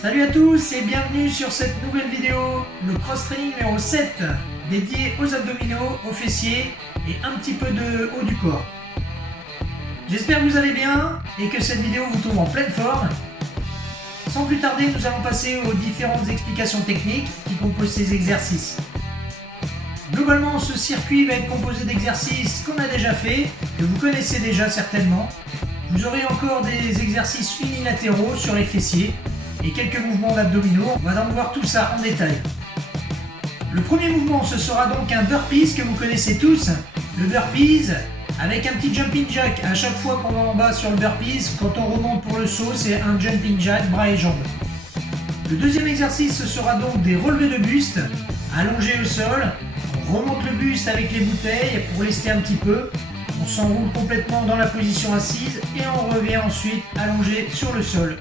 Salut à tous et bienvenue sur cette nouvelle vidéo, le cross-training numéro 7, dédié aux abdominaux, aux fessiers et un petit peu de haut du corps. J'espère que vous allez bien et que cette vidéo vous trouve en pleine forme. Sans plus tarder, nous allons passer aux différentes explications techniques qui composent ces exercices. Globalement, ce circuit va être composé d'exercices qu'on a déjà fait, que vous connaissez déjà certainement. Vous aurez encore des exercices unilatéraux sur les fessiers et quelques mouvements d'abdominaux. On va donc voir tout ça en détail. Le premier mouvement, ce sera donc un burpees que vous connaissez tous. Le burpees avec un petit jumping jack. À chaque fois qu'on va en bas sur le burpees, quand on remonte pour le saut, c'est un jumping jack, bras et jambes. Le deuxième exercice, ce sera donc des relevés de buste, allongés au sol. On remonte le buste avec les bouteilles pour lester un petit peu. On s'enroule complètement dans la position assise et on revient ensuite allongé sur le sol.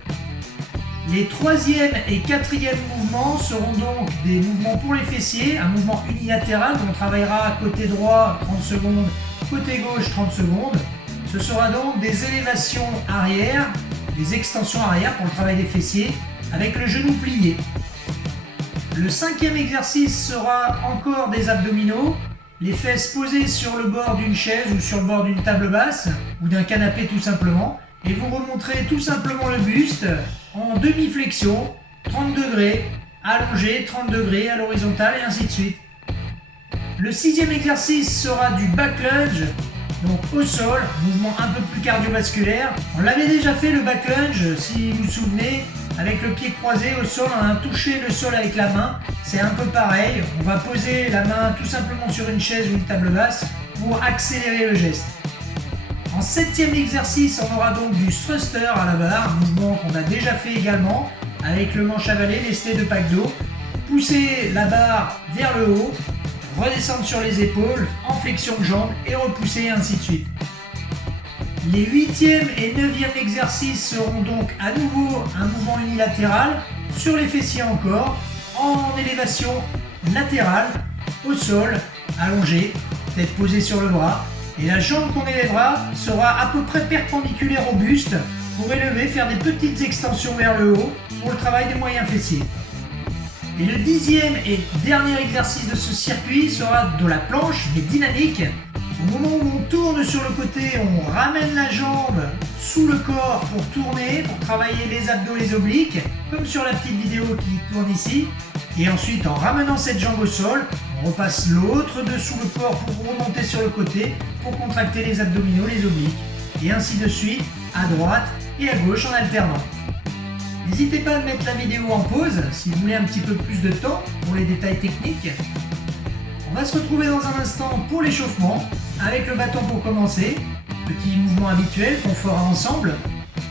Les troisième et quatrième mouvements seront donc des mouvements pour les fessiers, un mouvement unilatéral où on travaillera côté droit 30 secondes, côté gauche 30 secondes. Ce sera donc des élévations arrière, des extensions arrière pour le travail des fessiers avec le genou plié. Le cinquième exercice sera encore des abdominaux, les fesses posées sur le bord d'une chaise ou sur le bord d'une table basse ou d'un canapé tout simplement. Et vous remonterez tout simplement le buste en demi-flexion, 30 degrés, allongé, 30 degrés à l'horizontale et ainsi de suite. Le sixième exercice sera du back lunge, donc au sol, mouvement un peu plus cardiovasculaire. On l'avait déjà fait le back lunge, si vous vous souvenez, avec le pied croisé au sol, on a touché le sol avec la main. C'est un peu pareil, on va poser la main tout simplement sur une chaise ou une table basse pour accélérer le geste. En septième exercice, on aura donc du thruster à la barre, un mouvement qu'on a déjà fait également, avec le manche avalé, lesté de pack d'eau. Pousser la barre vers le haut, redescendre sur les épaules, en flexion de jambes et repousser et ainsi de suite. Les huitième et neuvième exercices seront donc à nouveau un mouvement unilatéral, sur les fessiers encore, en élévation latérale, au sol, allongé, tête posée sur le bras. Et la jambe qu'on élèvera sera à peu près perpendiculaire au buste pour élever, faire des petites extensions vers le haut pour le travail des moyens fessiers. Et le dixième et dernier exercice de ce circuit sera de la planche, mais dynamique. Au moment où on tourne sur le côté, on ramène la jambe sous le corps pour tourner, pour travailler les abdos, les obliques, comme sur la petite vidéo qui tourne ici. Et ensuite, en ramenant cette jambe au sol, on repasse l'autre dessous le corps pour remonter sur le côté, pour contracter les abdominaux, les obliques. Et ainsi de suite, à droite et à gauche en alternant. N'hésitez pas à mettre la vidéo en pause si vous voulez un petit peu plus de temps pour les détails techniques. On va se retrouver dans un instant pour l'échauffement, avec le bâton pour commencer, petit mouvement habituel qu'on fera ensemble.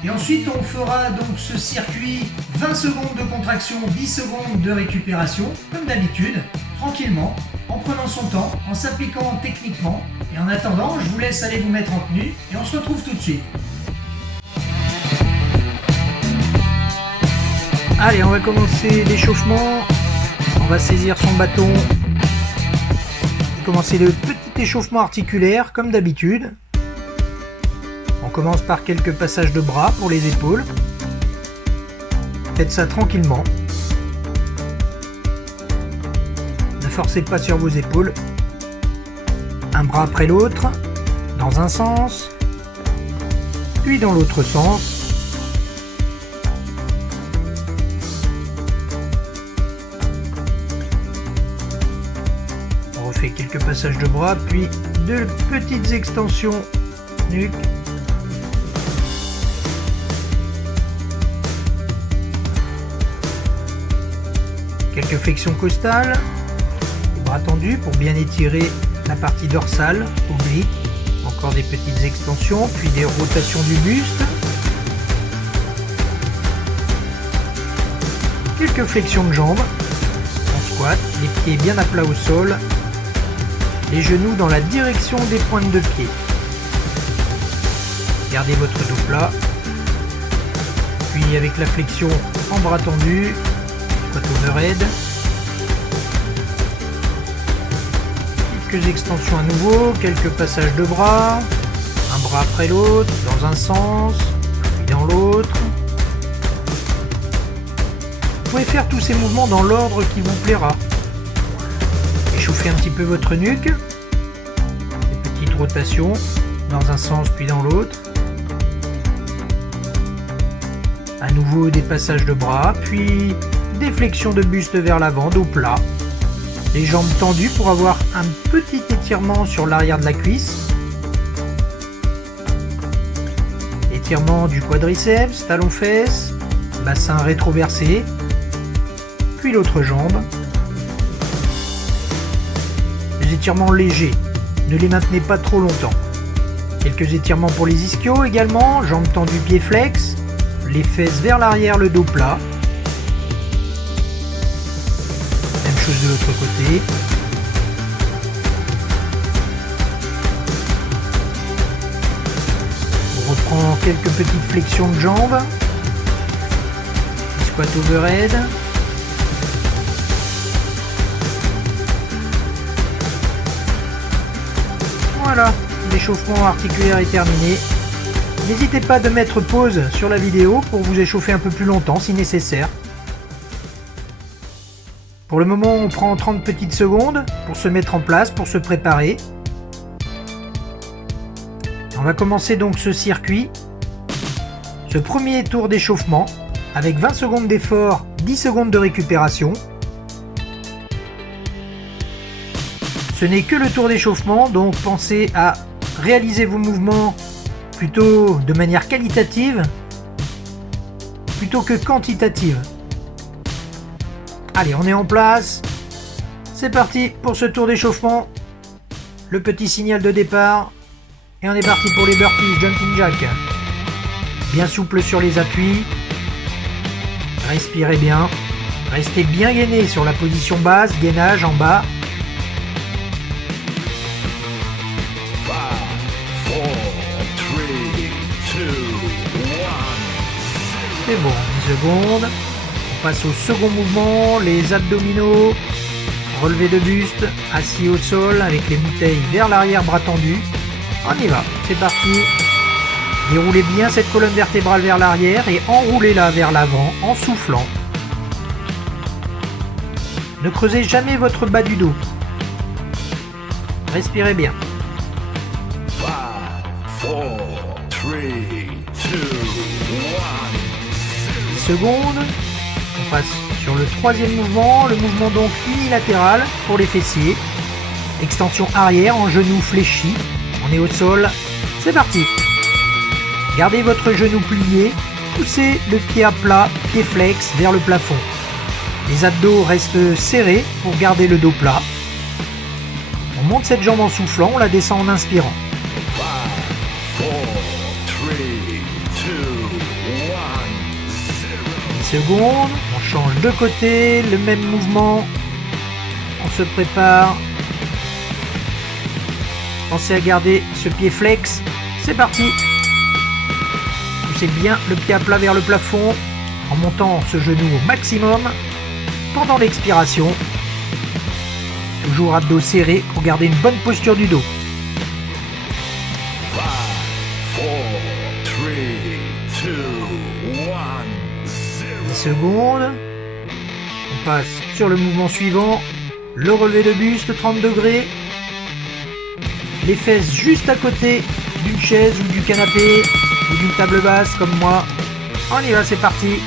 Et ensuite on fera donc ce circuit 20 secondes de contraction, 10 secondes de récupération, comme d'habitude, tranquillement, en prenant son temps, en s'appliquant techniquement. Et en attendant, je vous laisse aller vous mettre en tenue et on se retrouve tout de suite. Allez, on va commencer l'échauffement. On va saisir son bâton. Commencer le petit échauffement articulaire comme d'habitude. On commence par quelques passages de bras pour les épaules. Faites ça tranquillement. Ne forcez pas sur vos épaules. Un bras après l'autre, dans un sens, puis dans l'autre sens. On refait quelques passages de bras, puis de petites extensions nuque. Quelques flexions costales, bras tendus pour bien étirer la partie dorsale, oblique. Encore des petites extensions, puis des rotations du buste. Quelques flexions de jambes. On squatte, les pieds bien à plat au sol. Les genoux dans la direction des pointes de pied. Gardez votre dos plat. Puis avec la flexion en bras tendu, squat overhead. Quelques extensions à nouveau, quelques passages de bras, un bras après l'autre, dans un sens, puis dans l'autre. Vous pouvez faire tous ces mouvements dans l'ordre qui vous plaira. Échauffez un petit peu votre nuque. Des petites rotations dans un sens puis dans l'autre. À nouveau des passages de bras, puis des flexions de buste vers l'avant, dos plat. Les jambes tendues pour avoir un petit étirement sur l'arrière de la cuisse. Étirement du quadriceps, talon-fesses, bassin rétroversé, puis l'autre jambe. Des étirements légers, ne les maintenez pas trop longtemps. Quelques étirements pour les ischios également, jambes tendues, pieds flex, les fesses vers l'arrière, le dos plat. Même chose de l'autre côté. On reprend quelques petites flexions de jambes. Squat overhead. Voilà, l'échauffement articulaire est terminé. N'hésitez pas de mettre pause sur la vidéo pour vous échauffer un peu plus longtemps si nécessaire. Pour le moment, on prend 30 petites secondes pour se mettre en place, pour se préparer. On va commencer donc ce circuit, ce premier tour d'échauffement, avec 20 secondes d'effort, 10 secondes de récupération. Ce n'est que le tour d'échauffement, donc pensez à réaliser vos mouvements plutôt de manière qualitative plutôt que quantitative. Allez, on est en place. C'est parti pour ce tour d'échauffement. Le petit signal de départ. Et on est parti pour les burpees, jumping jack. Bien souple sur les appuis. Respirez bien. Restez bien gainé sur la position basse, gainage en bas. 5, 4, 3, 2, 1. C'est bon, 10 secondes. On passe au second mouvement, les abdominaux. Relevé de buste, assis au sol avec les bouteilles vers l'arrière, bras tendus. On y va, c'est parti. Déroulez bien cette colonne vertébrale vers l'arrière et enroulez-la vers l'avant en soufflant. Ne creusez jamais votre bas du dos. Respirez bien. 5, 4, 3, 2, 10 secondes. On passe sur le troisième mouvement, le mouvement donc unilatéral pour les fessiers. Extension arrière en genou fléchi. On est au sol. C'est parti. Gardez votre genou plié. Poussez le pied à plat, pied flex vers le plafond. Les abdos restent serrés pour garder le dos plat. On monte cette jambe en soufflant, on la descend en inspirant. 5, 4, 3, 2, 1. 10 secondes, on change de côté, le même mouvement. On se prépare. Pensez à garder ce pied flex. C'est parti. Poussez bien le pied à plat vers le plafond en montant ce genou au maximum pendant l'expiration. Toujours abdos serrés pour garder une bonne posture du dos. 5, 4, 3, 2, 1. 10 secondes. On passe sur le mouvement suivant. Le relevé de buste 30 degrés. Les fesses juste à côté d'une chaise ou du canapé ou d'une table basse comme moi. On y va, c'est parti.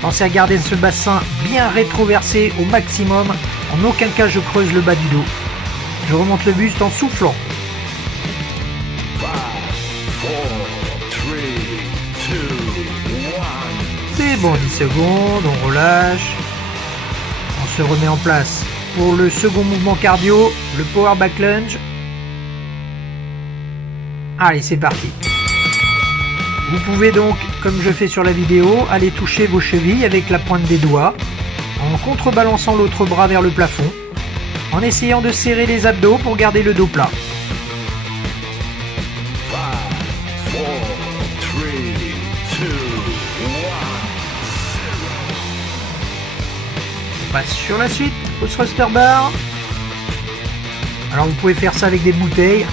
Pensez à garder ce bassin bien rétroversé au maximum. En aucun cas je creuse le bas du dos. Je remonte le buste en soufflant. 5, 4, 3, 2, 1. C'est bon, 10 secondes, on relâche. On se remet en place pour le second mouvement cardio, le power back lunge. Allez, c'est parti. Vous pouvez donc, comme je fais sur la vidéo, aller toucher vos chevilles avec la pointe des doigts, en contrebalançant l'autre bras vers le plafond, en essayant de serrer les abdos pour garder le dos plat. 5, 4, 3, 2, 1. On passe sur la suite, au thruster bar. Alors vous pouvez faire ça avec des bouteilles.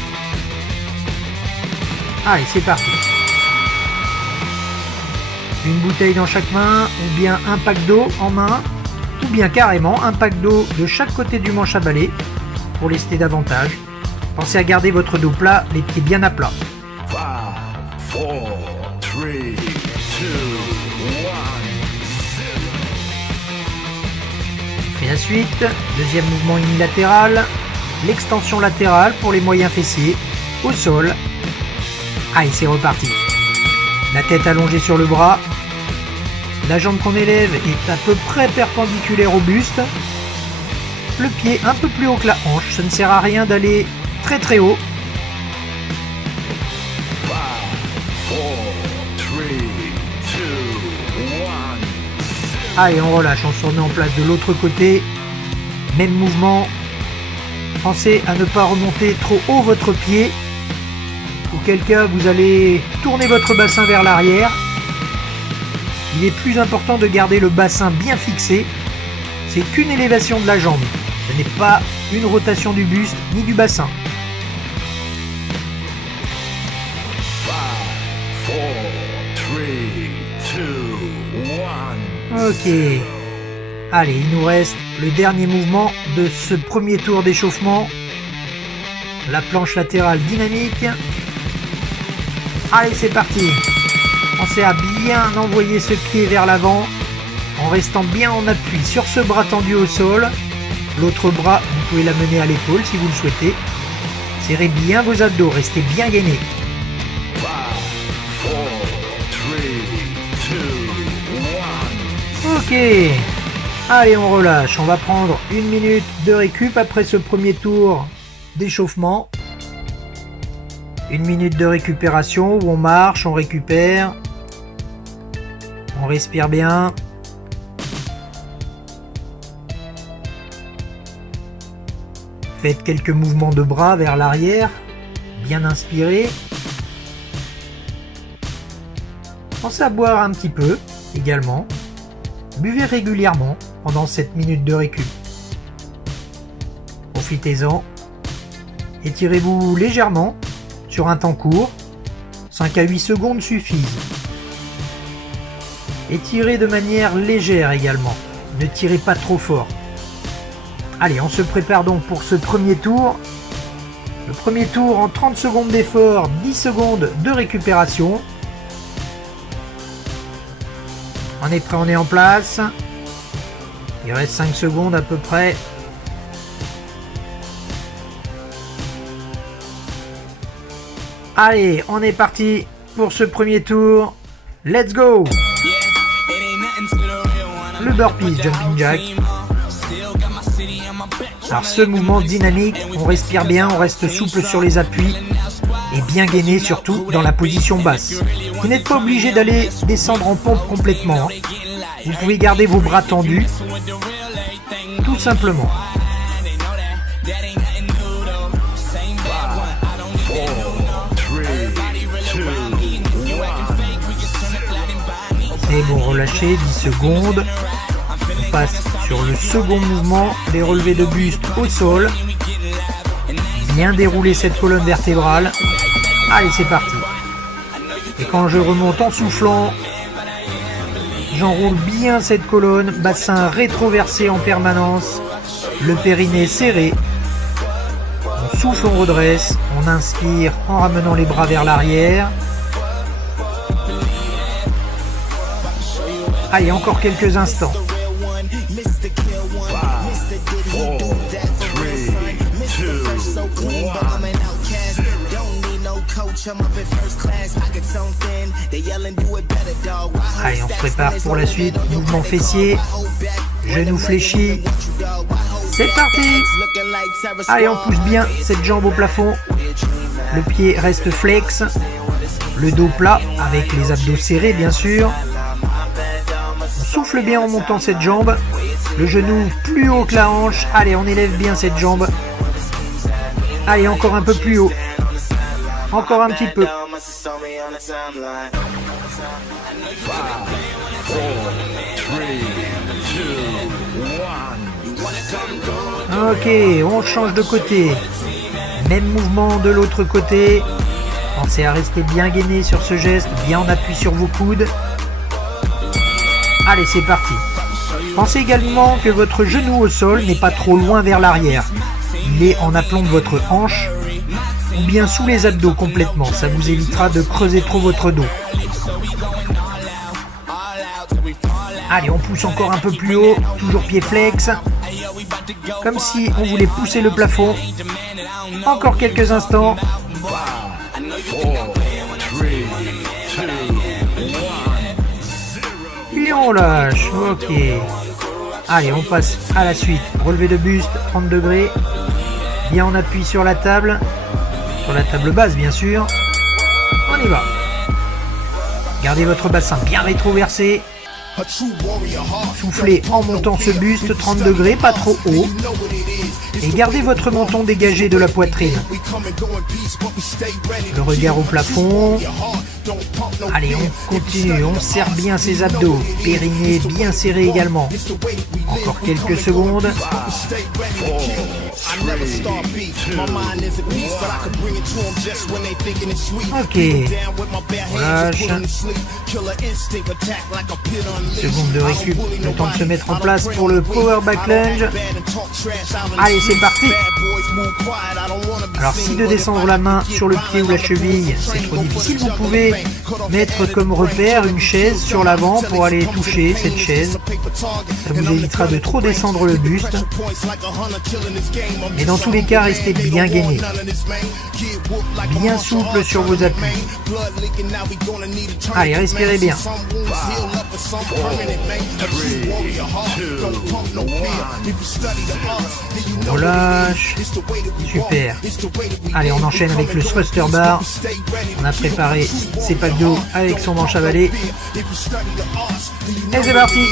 Allez, c'est parti. Une bouteille dans chaque main, ou bien un pack d'eau en main, ou bien carrément un pack d'eau de chaque côté du manche à balai pour lester davantage. Pensez à garder votre dos plat, les pieds bien à plat. 5, 4, 3, 2, 1. Et la suite, deuxième mouvement unilatéral, l'extension latérale pour les moyens fessiers, au sol. Allez, c'est reparti. La tête allongée sur le bras. La jambe qu'on élève est à peu près perpendiculaire au buste. Le pied un peu plus haut que la hanche. Ça ne sert à rien d'aller très très haut. 5, 4, 3, 2, 1. Allez, on relâche, on se remet en place de l'autre côté. Même mouvement. Pensez à ne pas remonter trop haut votre pied. Auquel cas, vous allez tourner votre bassin vers l'arrière. Il est plus important de garder le bassin bien fixé. C'est qu'une élévation de la jambe. Ce n'est pas une rotation du buste ni du bassin. 5, 4, 3, 2, 1. Ok. Allez, il nous reste le dernier mouvement de ce premier tour d'échauffement. La planche latérale dynamique. Allez, c'est parti. Pensez à bien envoyer ce pied vers l'avant en restant bien en appui sur ce bras tendu au sol. L'autre bras, vous pouvez l'amener à l'épaule si vous le souhaitez. Serrez bien vos abdos, restez bien gainés. 5, 4, 3, 2, 1. Ok. Allez, on relâche. On va prendre une minute de récup après ce premier tour d'échauffement. Une minute de récupération où on marche, on récupère. On respire bien. Faites quelques mouvements de bras vers l'arrière, bien inspiré. Pensez à boire un petit peu également. Buvez régulièrement pendant cette minute de récup. Profitez-en. Étirez-vous légèrement sur un temps court. 5 à 8 secondes suffisent. Étirez de manière légère également. Ne tirez pas trop fort. Allez, on se prépare donc pour ce premier tour. Le premier tour en 30 secondes d'effort, 10 secondes de récupération. On est prêt, on est en place. Il reste 5 secondes à peu près. Allez, on est parti pour ce premier tour. Let's go! Le burpee jumping jack. Alors ce mouvement dynamique, on respire bien, on reste souple sur les appuis et bien gainé surtout dans la position basse. Vous n'êtes pas obligé d'aller descendre en pompe complètement. Vous pouvez garder vos bras tendus, tout simplement. C'est bon, relâchez, 10 secondes. On passe sur le second mouvement, les relevés de buste au sol. Bien dérouler cette colonne vertébrale. Allez, c'est parti. Et quand je remonte en soufflant, j'enroule bien cette colonne, bassin rétroversé en permanence, le périnée serré. On souffle, on redresse, on inspire en ramenant les bras vers l'arrière. Allez, encore quelques instants. 5, 4, 3, 2, 1. Allez, on se prépare pour la suite. Mouvement fessier, genou fléchi. C'est parti! Allez, on pousse bien cette jambe au plafond. Le pied reste flex. Le dos plat avec les abdos serrés, bien sûr. On souffle bien en montant cette jambe. Le genou plus haut que la hanche. Allez, on élève bien cette jambe. Allez, encore un peu plus haut. Encore un petit peu. 5, 4, 3, 2, 1. Ok, on change de côté. Même mouvement de l'autre côté. Pensez à rester bien gainé sur ce geste, bien en appui sur vos coudes. Allez, c'est parti. Pensez également que votre genou au sol n'est pas trop loin vers l'arrière. Il est en aplomb de votre hanche ou bien sous les abdos complètement. Ça vous évitera de creuser trop votre dos. Allez, on pousse encore un peu plus haut, toujours pied flex. Comme si on voulait pousser le plafond. Encore quelques instants. 4, 3, 2, 1. Et on lâche, ok. Allez, on passe à la suite. Relevé de buste, 30 degrés. Bien on appuie sur la table basse bien sûr. On y va. Gardez votre bassin bien rétroversé. Soufflez en montant ce buste, 30 degrés, pas trop haut. Et gardez votre menton dégagé de la poitrine. Le regard au plafond. Allez, on continue, on serre bien ses abdos. Périnée bien serré également. Encore quelques secondes. Ok. Relâche. Seconde de récup, le temps de se mettre en place pour le power back lunge. Allez, c'est parti. Alors si de descendre la main sur le pied ou la cheville c'est trop difficile, vous pouvez mettre comme repère une chaise sur l'avant pour aller toucher cette chaise. Ça vous évitera de trop descendre le buste. Mais dans tous les cas, restez bien gainé. Bien souple sur vos appuis. Allez, respirez bien. Relâche. Super. Allez, on enchaîne avec le thruster bar. On a préparé ses packs d'eau avec son manche à balai. Et c'est parti.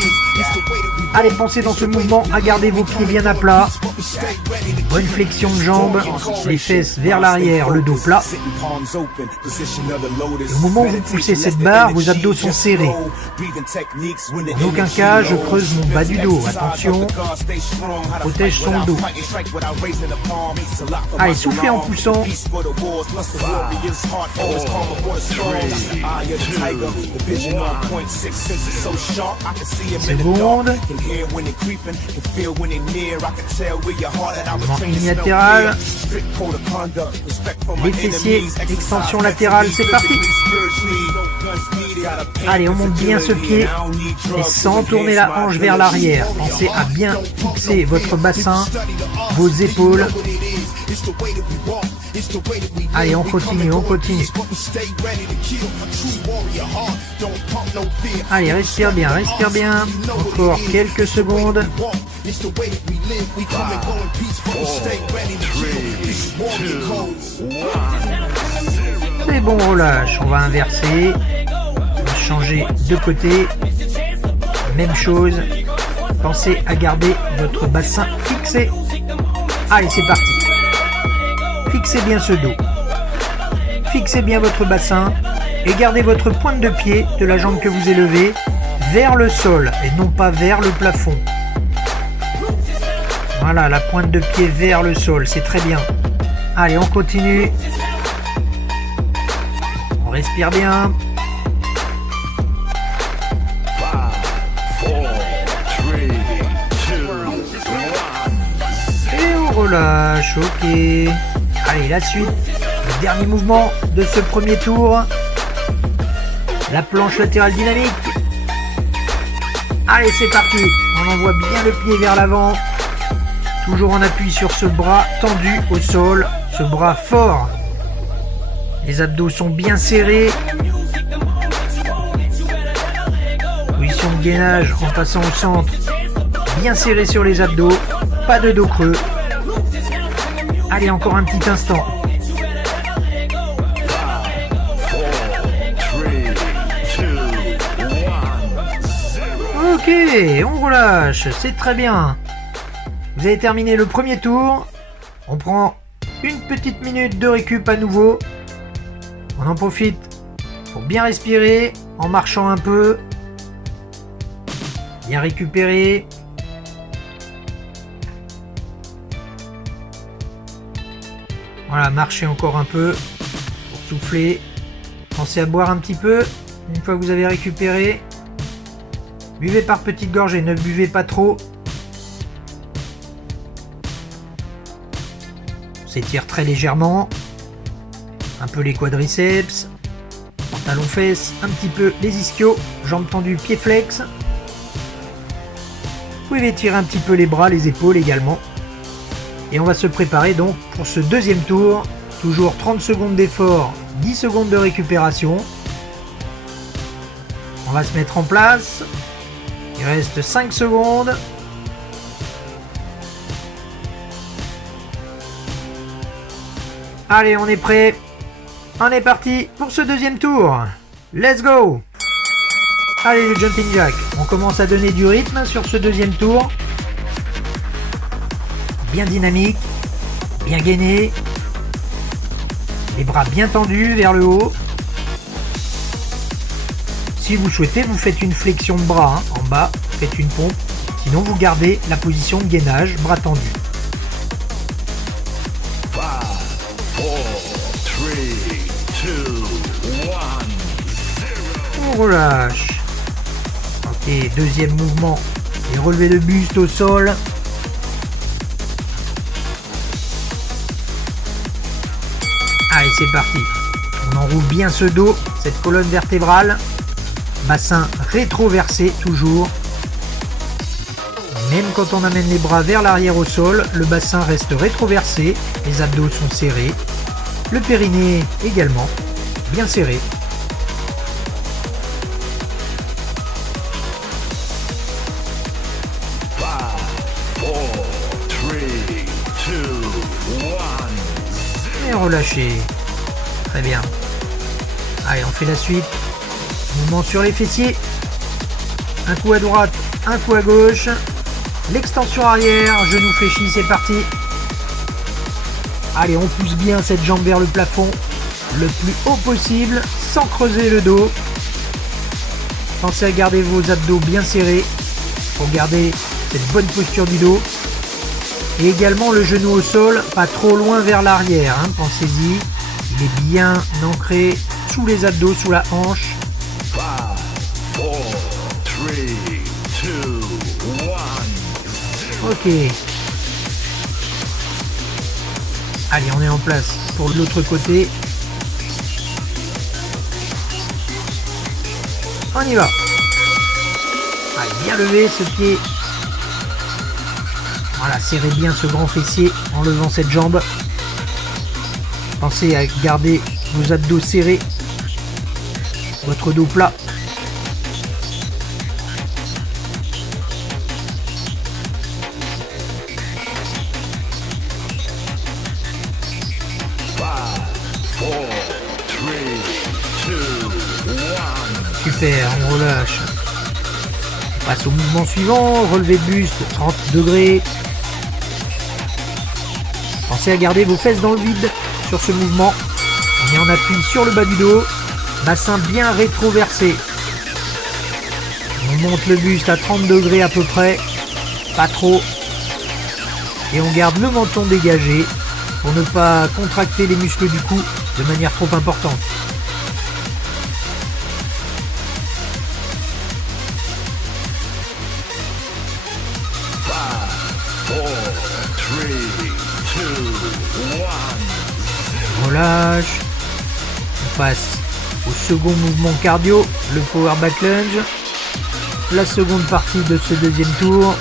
Allez, pensez dans ce mouvement à garder vos pieds bien à plat. Bonne flexion de jambes, les fesses vers l'arrière, le dos plat. Et au moment où vous poussez cette barre, vos abdos sont serrés. En aucun cas, je creuse mon bas du dos. Attention, protège son dos. Allez, soufflez en poussant. Seconde. Mouvement unilatéral. Les fessiers, extension latérale, c'est parti. Allez, on monte bien ce pied et sans tourner la hanche vers l'arrière. Pensez à bien fixer votre bassin, vos épaules. Allez, on continue, on continue. Allez, respire bien, respire bien. Encore quelques secondes. C'est bon, on relâche. On va inverser. On va changer de côté. Même chose. Pensez à garder votre bassin fixé. Allez, c'est parti. Fixez bien ce dos. Fixez bien votre bassin et gardez votre pointe de pied de la jambe que vous élevez vers le sol et non pas vers le plafond. Voilà, la pointe de pied vers le sol, c'est très bien. Allez, on continue. On respire bien. 5, 4, 3, 2, 1. Et on relâche, ok. Allez, la suite, le dernier mouvement de ce premier tour. La planche latérale dynamique. Allez, c'est parti. On envoie bien le pied vers l'avant. Toujours en appui sur ce bras tendu au sol, ce bras fort. Les abdos sont bien serrés. Position de gainage en passant au centre. Bien serré sur les abdos. Pas de dos creux. Allez, encore un petit instant. 4, 3, 2, 1. Ok, on relâche, c'est très bien. Vous avez terminé le premier tour. On prend une petite minute de récup à nouveau. On en profite pour bien respirer en marchant un peu. Bien récupérer. Voilà, marchez encore un peu pour souffler. Pensez à boire un petit peu une fois que vous avez récupéré. Buvez par petites gorgées, ne buvez pas trop. On s'étire très légèrement. Un peu les quadriceps. Talons fesses, un petit peu les ischios, jambes tendues, pieds flex. Vous pouvez étirer un petit peu les bras, les épaules également. Et on va se préparer donc pour ce deuxième tour. Toujours 30 secondes d'effort, 10 secondes de récupération. On va se mettre en place. Il reste 5 secondes. Allez, on est prêt. On est parti pour ce deuxième tour. Let's go! Allez les jumping jacks, on commence à donner du rythme sur ce deuxième tour. Bien dynamique, bien gainé. Les bras bien tendus vers le haut. Si vous souhaitez, vous faites une flexion de bras en bas, faites une pompe. Sinon, vous gardez la position de gainage, bras tendus. 5, 4, 3, 2, 1, 0. On relâche. Ok, deuxième mouvement. Les relevés de buste au sol. Allez, c'est parti. On enroule bien ce dos, cette colonne vertébrale. Bassin rétroversé toujours. Même quand on amène les bras vers l'arrière au sol, le bassin reste rétroversé. Les abdos sont serrés. Le périnée également, bien serré. Et relâchez. Très bien. Allez, on fait la suite. Mouvement sur les fessiers. Un coup à droite, un coup à gauche. L'extension arrière, genou fléchi, c'est parti. Allez, on pousse bien cette jambe vers le plafond le plus haut possible, sans creuser le dos. Pensez à garder vos abdos bien serrés pour garder cette bonne posture du dos. Et également le genou au sol, pas trop loin vers l'arrière, hein, pensez-y. Il est bien ancré sous les abdos, sous la hanche. 5, 4, 3, 2, 1. Ok. Allez, on est en place pour l'autre côté. On y va. Allez, bien lever ce pied. Voilà, serrez bien ce grand fessier en levant cette jambe. Pensez à garder vos abdos serrés. Votre dos plat. Super, on relâche. On passe au mouvement suivant, relevé de buste, 30 degrés. Pensez à garder vos fesses dans le vide sur ce mouvement. On est en appui sur le bas du dos, bassin bien rétroversé. On monte le buste à 30 degrés à peu près, pas trop. Et on garde le menton dégagé pour ne pas contracter les muscles du cou de manière trop importante. Relâche. On passe au second mouvement cardio, le power back lunge. La seconde partie de ce deuxième tour.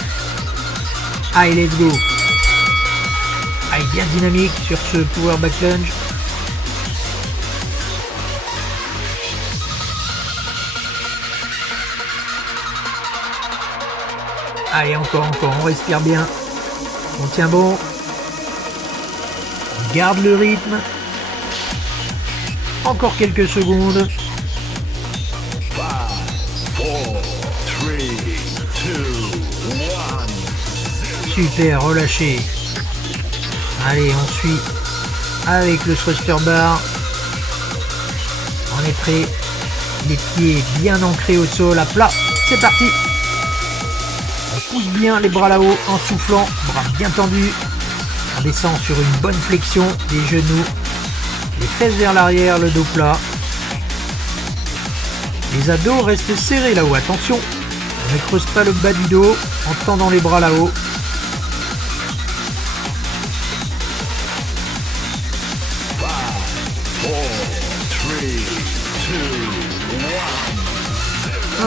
Allez, let's go. Allez, bien dynamique sur ce power back lunge. Allez, encore, on respire bien. On tient bon. On garde le rythme. Encore quelques secondes. 5, 4, 3, 2, 1. Super, relâchez. Allez, on suit avec le thruster bar. On est prêt. Les pieds bien ancrés au sol, à plat. C'est parti. On pousse bien les bras là-haut en soufflant. Bras bien tendus. On descend sur une bonne flexion des genoux. Les fesses vers l'arrière, le dos plat. Les abdos restent serrés là-haut. Attention, Ne creuse pas le bas du dos en tendant les bras là-haut.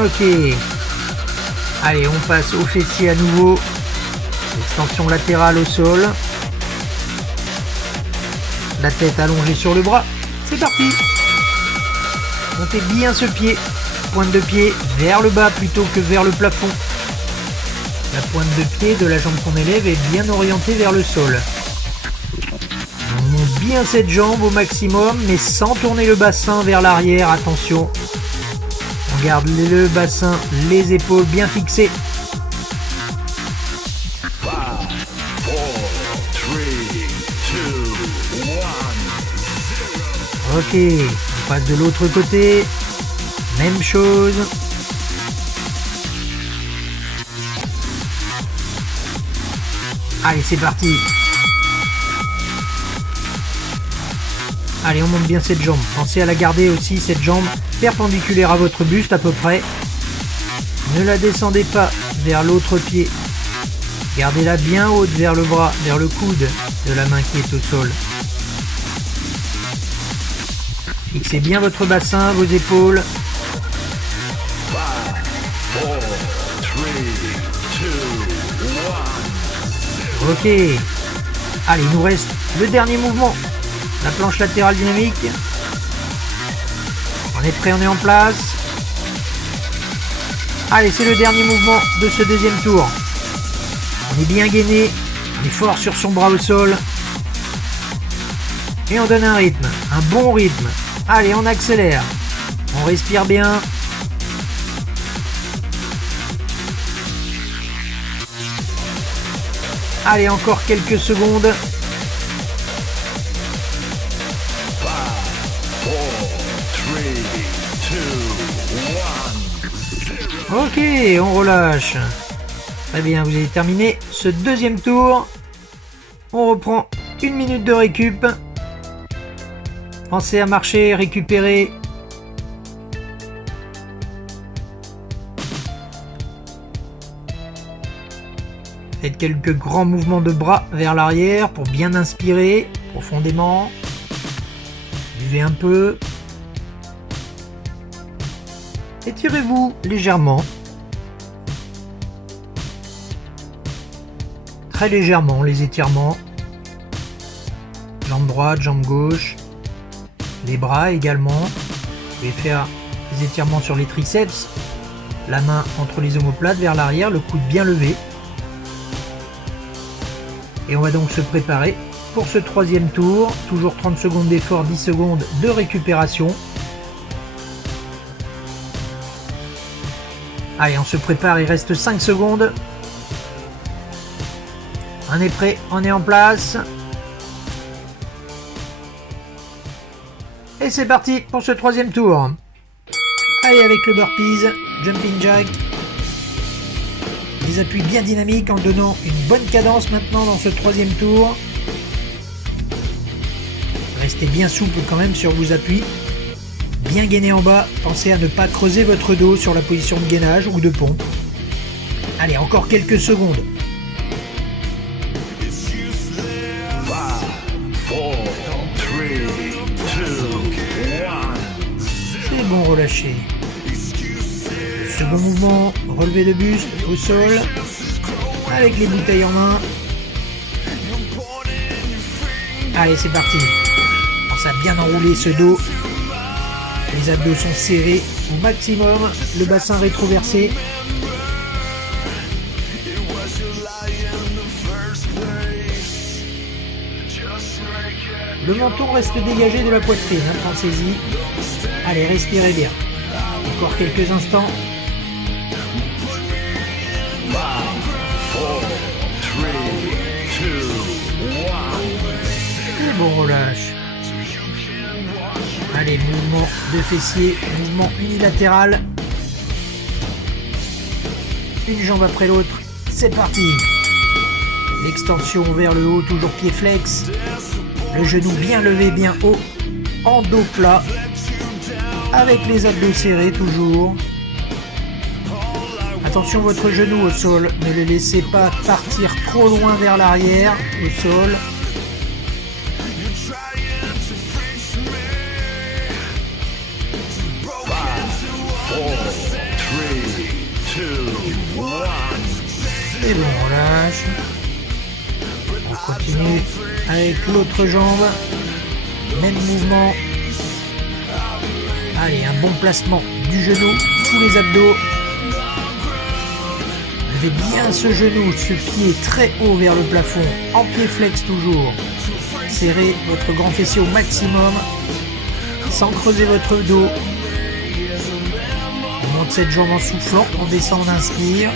Ok. Allez, on passe au fessier à nouveau. Extension latérale au sol. La tête allongée sur le bras. C'est parti. Montez bien ce pied. Pointe de pied vers le bas plutôt que vers le plafond. La pointe de pied de la jambe qu'on élève est bien orientée vers le sol. On monte bien cette jambe au maximum, mais sans tourner le bassin vers l'arrière. Attention. On garde le bassin, les épaules bien fixées. Ok, on passe de l'autre côté. Même chose. Allez, c'est parti. Allez, on monte bien cette jambe. Pensez à la garder aussi, cette jambe perpendiculaire à votre buste à peu près. Ne la descendez pas vers l'autre pied. Gardez-la bien haute vers le bras, vers le coude de la main qui est au sol. Fixez bien votre bassin, vos épaules. Ok. Allez, il nous reste le dernier mouvement. La planche latérale dynamique. On est prêt, on est en place. Allez, c'est le dernier mouvement de ce deuxième tour. On est bien gainé. On est fort sur son bras au sol. Et on donne un rythme, un bon rythme. Allez, on accélère. On respire bien. Allez, encore quelques secondes. Ok, on relâche. Très bien, vous avez terminé ce deuxième tour. On reprend une minute de récup. Pensez à marcher, récupérer. Faites quelques grands mouvements de bras vers l'arrière pour bien inspirer profondément. Buvez un peu. Étirez-vous légèrement. Très légèrement les étirements. Jambe droite, jambe gauche. Les bras également. Vous pouvez faire des étirements sur les triceps. La main entre les omoplates vers l'arrière, le coude bien levé. Et on va donc se préparer pour ce troisième tour. Toujours 30 secondes d'effort, 10 secondes de récupération. Allez, on se prépare, il reste 5 secondes. On est prêt, on est en place. Et c'est parti pour ce troisième tour. Allez, avec le burpees, jumping jack. Des appuis bien dynamiques en donnant une bonne cadence maintenant dans ce troisième tour. Restez bien souple quand même sur vos appuis. Bien gainé en bas, pensez à ne pas creuser votre dos sur la position de gainage ou de pompe. Allez, encore quelques secondes. 5, 4, 3, 2, 1. C'est bon, relâchez. Second mouvement, relevé de buste au sol, avec les bouteilles en main. Allez, c'est parti. Pense à bien enrouler ce dos. Les abdos sont serrés au maximum, le bassin rétroversé. Le menton reste dégagé de la poitrine, hein, pensez-y. Allez, respirez bien. Encore quelques instants. 5, 4, 3, 2, 1. Et bon, relâche. Allez, mouvement de fessier, mouvement unilatéral. Une jambe après l'autre, c'est parti. L'extension vers le haut, toujours pied flex. Le genou bien levé, bien haut. En dos plat. Avec les abdos serrés toujours. attention votre genou au sol, ne le laissez pas partir trop loin vers l'arrière au sol. Et bon, on relâche. On continue avec l'autre jambe. Même mouvement. Allez, un bon placement du genou sous les abdos. Levez bien ce genou, ce pied très haut vers le plafond, en pied flex toujours. Serrez votre grand fessier au maximum, sans creuser votre dos. On monte cette jambe en soufflant, on descend, on inspire.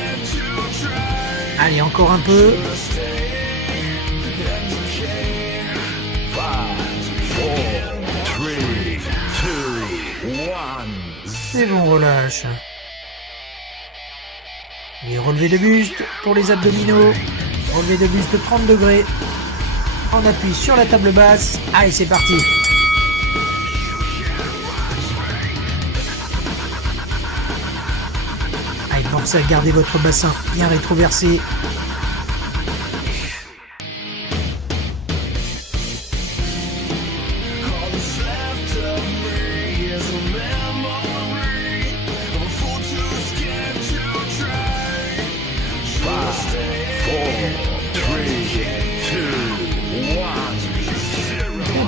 Allez, encore un peu. C'est bon, relâche. Et relevé de buste pour les abdominaux. Relevé de buste 30 degrés. On appuie sur la table basse. Allez, c'est parti. Allez, pensez à garder votre bassin bien rétroversé.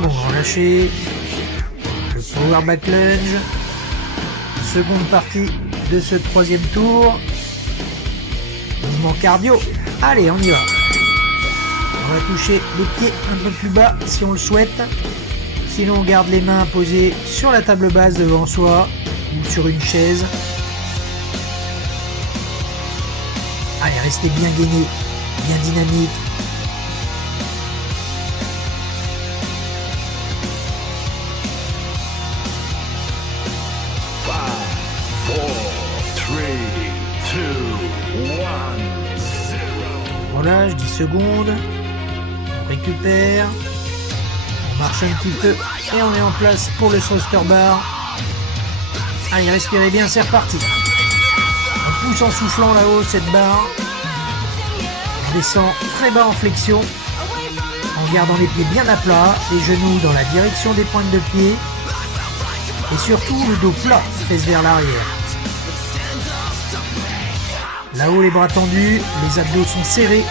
Bon, relâchez. Le power back lunge. Seconde partie de ce troisième tour. Mouvement cardio. Allez, on y va. On va toucher les pieds un peu plus bas si on le souhaite. Sinon, on garde les mains posées sur la table basse devant soi ou sur une chaise. Allez, restez bien gainé, bien dynamique. On relâche 10 secondes. On récupère. On marche un petit peu et on est en place pour le thruster bar. Allez, respirez bien, c'est reparti. On pousse en soufflant là-haut cette barre. On descend très bas en flexion. En gardant les pieds bien à plat, les genoux dans la direction des pointes de pied. Et surtout le dos plat, fesses vers l'arrière. Là-haut les bras tendus, les abdos sont serrés.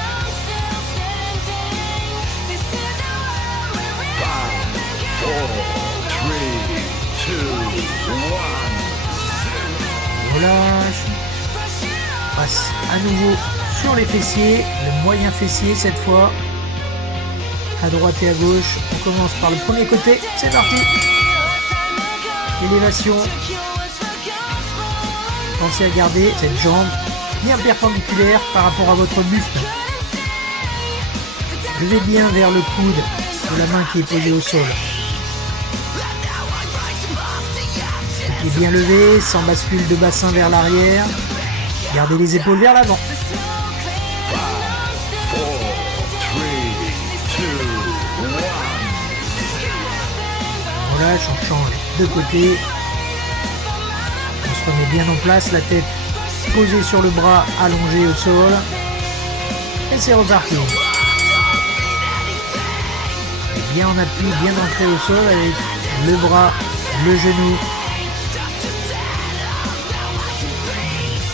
Relâche. Passe à nouveau sur les fessiers, le moyen fessier cette fois. À droite et à gauche, on commence par le premier côté, c'est parti. Élévation. Pensez à garder cette jambe bien perpendiculaire par rapport à votre buste. Levez bien vers le coude de la main qui est posée au sol. Le pied bien levé, sans bascule de bassin vers l'arrière. Gardez les épaules vers l'avant. On relâche, on change de côté. On se remet bien en place, la tête posée sur le bras allongé au sol. Et c'est reparti. Et bien en appui, bien ancré au sol avec le bras, le genou.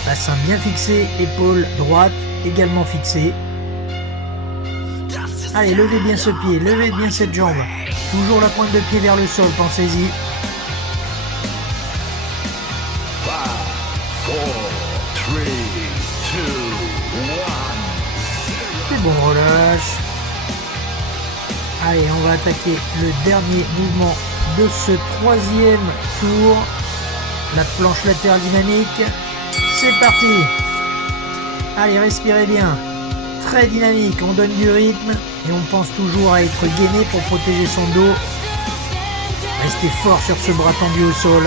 Bassin bien fixé, épaule droite également fixée. Allez, levez bien ce pied, levez bien cette jambe. Toujours la pointe de pied vers le sol, pensez-y. C'est bon, relâche. Allez, on va attaquer le dernier mouvement de ce troisième tour. La planche latérale dynamique. C'est parti. Allez, respirez bien. Très dynamique, on donne du rythme et on pense toujours à être gainé pour protéger son dos. Restez fort sur ce bras tendu au sol.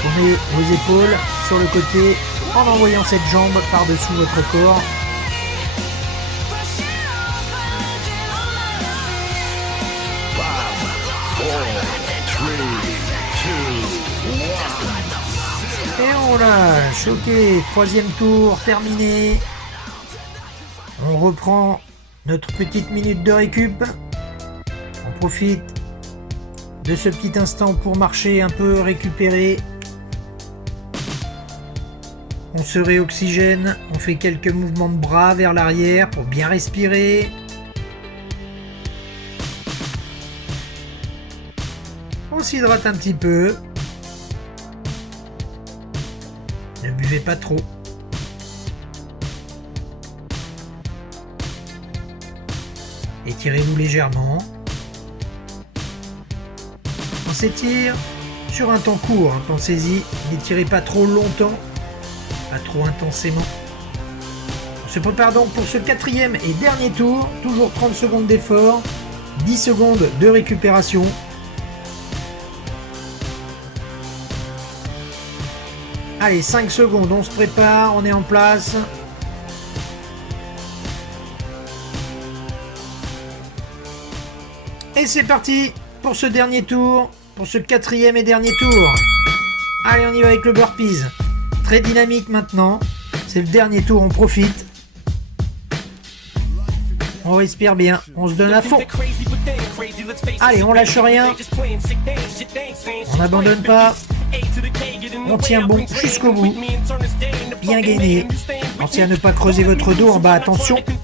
Tournez vos épaules sur le côté en envoyant cette jambe par-dessous votre corps. Et on lâche. Ok, troisième tour terminé. On reprend notre petite minute de récup. On profite de ce petit instant pour marcher un peu, récupérer. On se réoxygène, on fait quelques mouvements de bras vers l'arrière pour bien respirer. On s'hydrate un petit peu. Ne buvez pas trop. Étirez-vous légèrement. On s'étire sur un temps court, hein, pensez-y. N'étirez pas trop longtemps, pas trop intensément. On se prépare donc pour ce quatrième et dernier tour. Toujours 30 secondes d'effort, 10 secondes de récupération. Allez, 5 secondes, on se prépare, on est en place. Et c'est parti pour ce dernier tour, pour ce quatrième et dernier tour. Allez, on y va avec le burpees. Très dynamique maintenant. C'est le dernier tour, on profite. On respire bien, on se donne à fond. Allez, on lâche rien. On n'abandonne pas. On tient bon jusqu'au bout. Bien gainé. Pensez à ne pas creuser votre dos en bas, attention. 5, 4,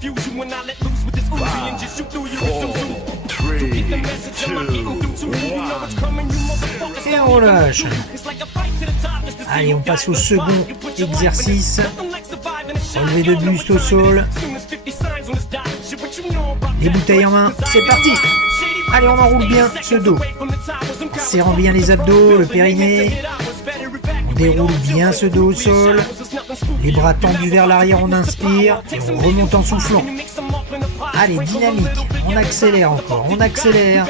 3, 2, 1. Et on lâche. Allez, on passe au second exercice. Relevé de buste au sol. Les bouteilles en main, c'est parti. Allez, on enroule bien ce dos. Serrant bien les abdos, le périnée. On déroule bien ce dos au sol. Les bras tendus vers l'arrière, on inspire. Et on remonte en soufflant. Allez, dynamique. On accélère encore, on accélère.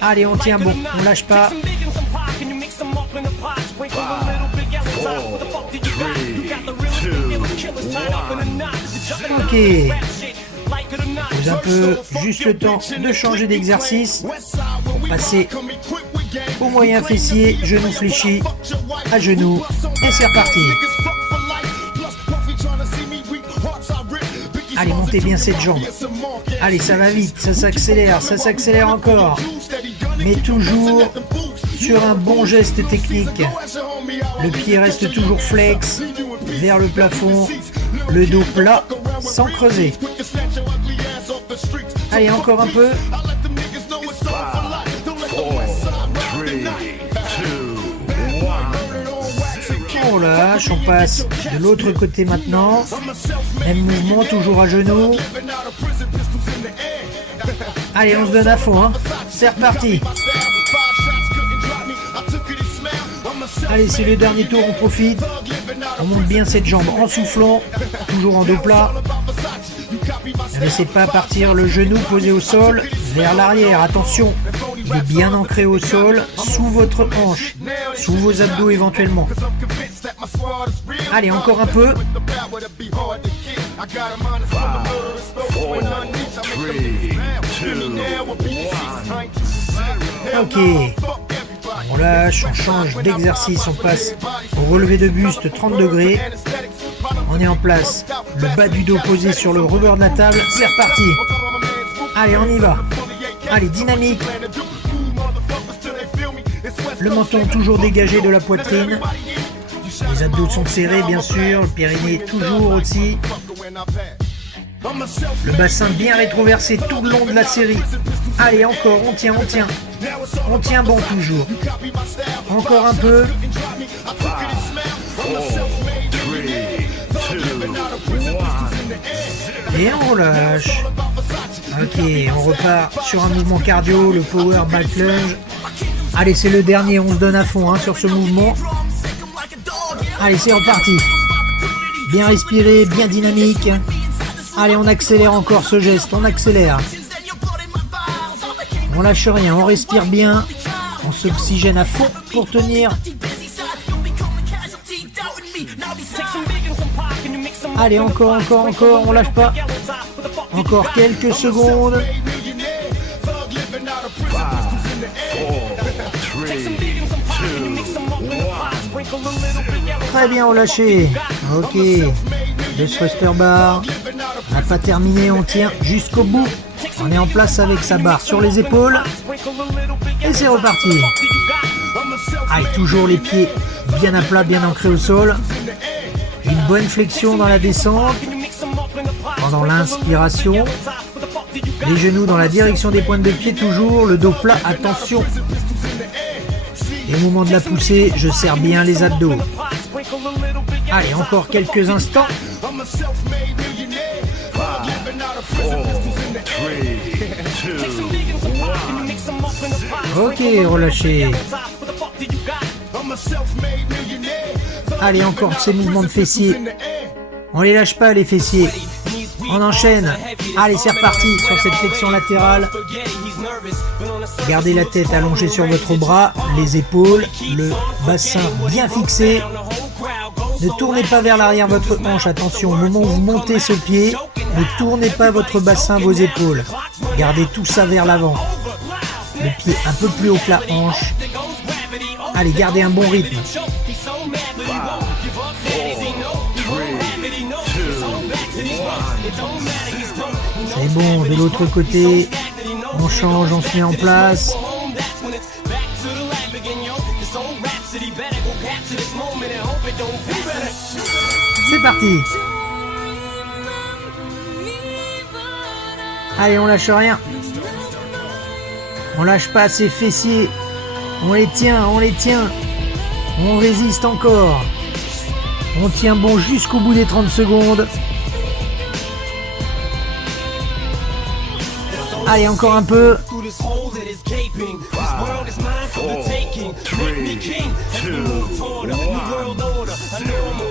Allez, on tient bon, on lâche pas. 5, 4, 3, 2, 1. Ok. Vous un peu juste le temps de changer d'exercice. Passer au moyen fessier, genou fléchi, à genoux. Et c'est reparti. Allez, montez bien cette jambe. Allez, ça va vite, ça s'accélère encore. Mais toujours sur un bon geste technique. Le pied reste toujours flex, vers le plafond, le dos plat, sans creuser. Allez, encore un peu. 5, 4, 3, 2, 1. On lâche, on passe de l'autre côté maintenant. Même mouvement, toujours à genoux. Allez, on se donne à fond, hein. C'est reparti. Allez, c'est le dernier tour, on profite. On monte bien cette jambe en soufflant, toujours en dos plat. Ne laissez pas partir le genou posé au sol, vers l'arrière, attention. Il est bien ancré au sol, sous votre hanche, sous vos abdos éventuellement. Allez, encore un peu. 5, 4, 3, 2, 1. Ok. On lâche, on change d'exercice, on passe au relevé de buste 30 degrés. On est en place, le bas du dos posé sur le rebord de la table, c'est reparti. Allez, on y va. Allez, dynamique. Le menton toujours dégagé de la poitrine. Les abdos sont serrés, bien sûr, le périnée toujours aussi. Le bassin bien rétroversé tout le long de la série. Allez, encore, on tient. On tient bon toujours. Encore un peu. 5, 4, 3, 2, 1. Et on relâche. Ok, on repart sur un mouvement cardio, le power back lunge. Allez, c'est le dernier, on se donne à fond hein, sur ce mouvement. Allez, c'est reparti. Bien respiré, bien dynamique. Allez, on accélère encore ce geste, on accélère. On lâche rien, on respire bien. On s'oxygène à fond pour tenir. Allez, encore, on lâche pas. Encore quelques secondes. 5, 4, 3, 2, Très bien relâché. Ok. Le thruster bar. On n'a pas terminé, on tient jusqu'au bout. On est en place avec sa barre sur les épaules. Et c'est reparti. Allez, toujours les pieds bien à plat, bien ancrés au sol. Une bonne flexion dans la descente. Pendant l'inspiration. Les genoux dans la direction des pointes de pied, toujours. Le dos plat, attention. Et au moment de la poussée, je serre bien les abdos. Allez, encore quelques instants. Ok, relâchez. Allez, encore ces mouvements de fessiers. On les lâche pas, les fessiers. On enchaîne. Allez, c'est reparti sur cette flexion latérale. Gardez la tête allongée sur votre bras, les épaules, le bassin bien fixé. Ne tournez pas vers l'arrière votre hanche, attention, au moment où vous montez ce pied, ne tournez pas votre bassin, vos épaules. Gardez tout ça vers l'avant. Le pied un peu plus haut que la hanche. Allez, gardez un bon rythme. C'est bon, de l'autre côté, on change, on se met en place. C'est parti. Allez, on lâche rien. On lâche pas ces fessiers. On les tient, on les tient. On résiste encore. On tient bon jusqu'au bout des 30 secondes. Allez, encore un peu.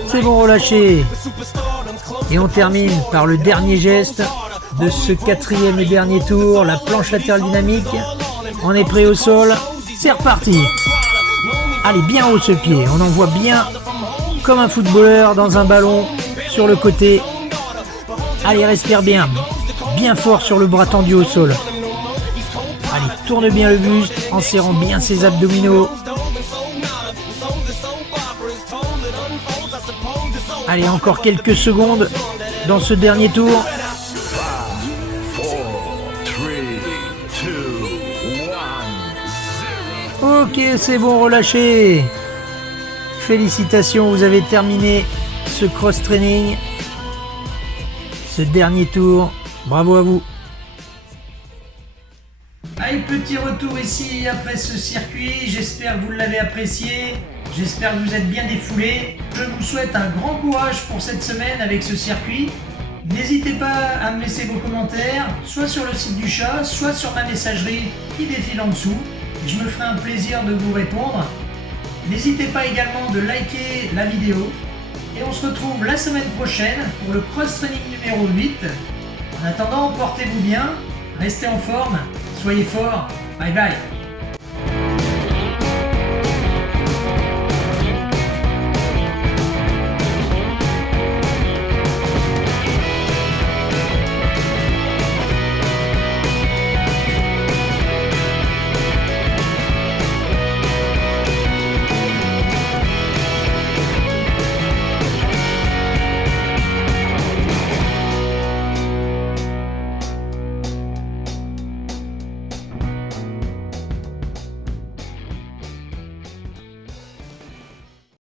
C'est bon, relâchez. Et on termine par le dernier geste de ce quatrième et dernier tour, la planche latérale dynamique. On est prêt au sol. C'est reparti. Allez, bien haut ce pied. On envoie bien comme un footballeur dans un ballon sur le côté. Allez, respire bien. Bien fort sur le bras tendu au sol. Allez, tourne bien le buste en serrant bien ses abdominaux. Allez, encore quelques secondes dans ce dernier tour. Ok, c'est bon, relâchez. Félicitations, vous avez terminé ce cross-training. Ce dernier tour. Bravo à vous. Allez, petit retour ici après ce circuit. J'espère que vous l'avez apprécié. J'espère que vous êtes bien défoulés. Je vous souhaite un grand courage pour cette semaine avec ce circuit. N'hésitez pas à me laisser vos commentaires, soit sur le site du chat, soit sur ma messagerie qui défile en dessous. Je me ferai un plaisir de vous répondre. N'hésitez pas également de liker la vidéo. Et on se retrouve la semaine prochaine pour le cross-training numéro 8. En attendant, portez-vous bien, restez en forme, soyez forts, bye bye.